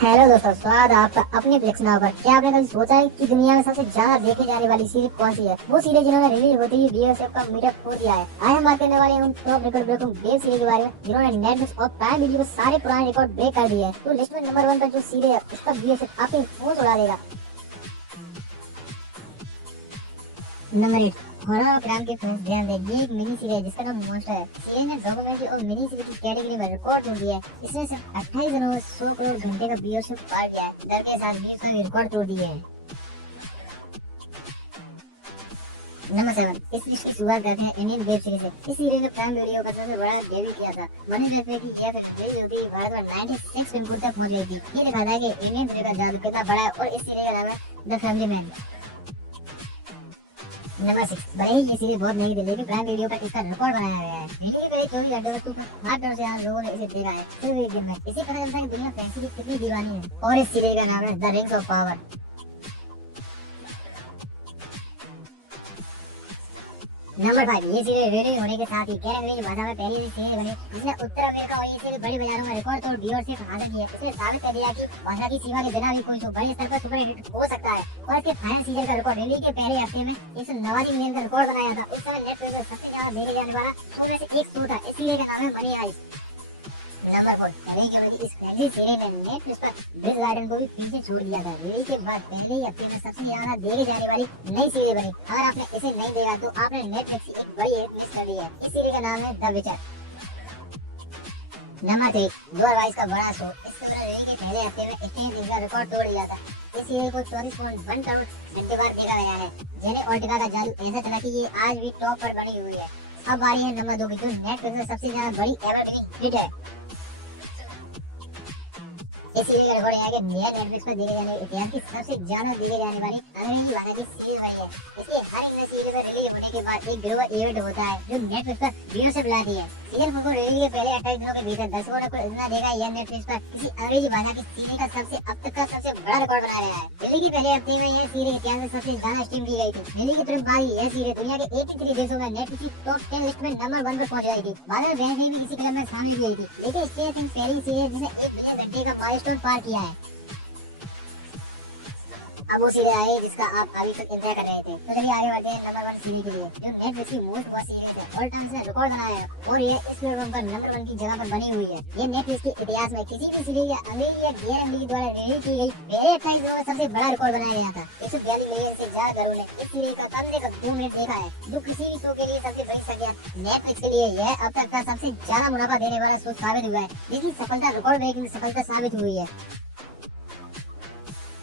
Hello दोस्तों, स्वागत है आपका अपने फ्लिक्स नाउ पर। क्या आपने कभी सोचा है कि दुनिया में सबसे ज्यादा देखे जाने वाली सीरीज कौन सी है? वो सीरीज जिन्होंने रिलीज होते ही बीएफएफ का मीटर खो दिया है। आज हम बात करने वाले हैं उन top record breaking web series के बारे में जिन्होंने नेटफ्लिक्स और प्राइम वीडियो को सारे पुराने रिकॉर्ड ब्रेक कर दिए हैं। तो लिस्ट में नंबर 1 पर जो सीरीज है उसका बीएफएफ आपके होश उड़ा देगा। नंबर 8, हॉरर और क्राइम के फैंस ध्यान दें, ये एक मिनी सीरीज है जिसका नाम मॉन्स्टर है। सीरीज ने डॉक्यूमेंट्री और मिनी सीरीज की कैटेगरी में रिकॉर्ड तोड़ दिया है। इसने सिर्फ 28 दिनों में 100 करोड़ घंटे का व्यूअरशिप पार किया है। डर के साथ व्यूज का रिकॉर्ड तोड़ दिए हैं। नंबर 7, इस लिस्ट की शुरुआत करते हैं इंडियन वेब सीरीज से। इस सीरीज ने प्राइम वीडियो का सबसे बड़ा डेब्यू किया था। मनी रहते की यह रिलीज होती है भारत में 96 फिल्म तक पहुंच गई थी। ये दिखाता है कि इंडियन सीरीज का जादू कितना बड़ा है। और इस सीरीज का नाम है द फैमिली मैन। नंबर 6, भले ही ये सीरीज बहुत नई थी लेकिन प्राइम वीडियो पर इसका रिकॉर्ड बनाया गया है। रिलीज के 24 घंटे में 8 करोड़ से ज्यादा लोगों ने इसे देखा है सिर्फ एक दिन में। इसी पता चलता है कि दुनिया फैंसी की कितनी दीवानी है। और इस सीरीज का नाम है the rings of power. Number 5, ये सीरीज रिलीज होने के साथ ही कैरेबियन भाषा में पहली सीरीज बनी जिसने उत्तर अमेरिका और एशिया के बड़े बाजारों में रिकॉर्ड तोड़ व्यूअरशिप हासिल की है। इसने साबित कर दिया कि भाषा की सीमा के बिना भी कोई शो बड़े स्तर पर सुपर हिट हो सकता है। और इसके फाइनल सीजन का रिकॉर्ड रिलीज के पहले हफ्ते में 189 मिलियन का रिकॉर्ड बनाया था। उस समय नेटफ्लिक्स पर सबसे ज्यादा देखे जाने वाला शो में से एक शो था। इस सीरीज का नाम है मनी हाइस्ट। नंबर 4, कभी कभी इस पहली सीरीज में नेटफ्लिक्स पर ब्रिज गार्डन को भी पीछे छोड़ दिया था। रिलीज के बाद पहले ही हफ्ते में सबसे ज्यादा देखे जाने वाली नई सीरीज बनी। अगर आपने इसे नहीं देखा तो आपने नेटफ्लिक्स की एक बड़ी हिट मिस कर दी है। इस सीरीज का नाम है द विचर। नंबर 3, डोर वाइज का बड़ा शो। इसके रिलीज के पहले हफ्ते में 21 दिन का रिकॉर्ड तोड़ दिया था। इस सीरीज को 24.1 करोड़ घंटे बाद देखा गया है। जेने ऑर्टेगा का जादू ऐसा चला कि ये आज भी टॉप पर बनी हुई है। अब बारी है नंबर 2 की, जो नेटफ्लिक्स में सबसे ज्यादा बड़ी एवरग्रीन हिट है। इसीलिए ये रिकॉर्ड है कि नया नेटफ्लिक्स पर देखे जाने इतिहास की सबसे ज्यादा देखे जाने वाली अंग्रेजी भाषा की सीरीज बनी है। इसलिए हर इंग्लिश सीरीज में रिलीज होने के बाद एक ग्लोबल इवेंट होता है जो नेटफ्लिक्स पर व्यूअरशिप लाती है। सीजन 4 को रिलीज के पहले 28 दिनों के भीतर दर्शकों ने कुल इतना देखा यह नेटफ्लिक्स पर किसी अंग्रेजी भाषा की सीरीज का अब तक का सबसे बड़ा रिकॉर्ड बना रहा है। रिलीज के पहले हफ्ते में यह सीरीज इतिहास में सबसे ज्यादा स्ट्रीम की गई थी। रिलीज के तुरंत बाद ही यह सीरीज दुनिया के 83 देशों में नेटफ्लिक्स की टॉप 10 लिस्ट में नंबर 1 पर पहुंच गई थी। बाद में बैंड भी किसी फिल्म में शामिल की गई थी, लेकिन स्ट्रेंजर थिंग्स पहली सीरीज जिसने 1 मिलियन घंटे का माइलस्टोन पार किया है। अब वो सीरीज आई जिसका आप अभी तक इंतजार कर रहे थे। तो चलिए आगे बढ़ते हैं नंबर 1 सीरीज के लिए, जो नेटफ्लिक्स की मोस्ट वॉच सीरीज है। ऑल टाइम से रिकॉर्ड बनाया है और ये इस प्लेटफॉर्म पर नंबर 1 की जगह पर बनी हुई है। ये नेटफ्लिक्स के इतिहास में किसी भी सीरीज या अंग्रेजी या गैर अंग्रेजी द्वारा रिलीज की गई पहले 28 दिनों में सबसे बड़ा रिकॉर्ड बनाया गया था। 142 मिलियन से ज्यादा घरों ने इस सीरीज को कम से कम 2 मिनट देखा है, जो किसी भी शो के लिए सबसे बड़ी संख्या। नेटफ्लिक्स के लिए यह अब तक का सबसे ज्यादा मुनाफा देने वाला शो साबित हुआ है। लेकिन सफलता रिकॉर्ड ब्रेकिंग सफलता साबित हुई है।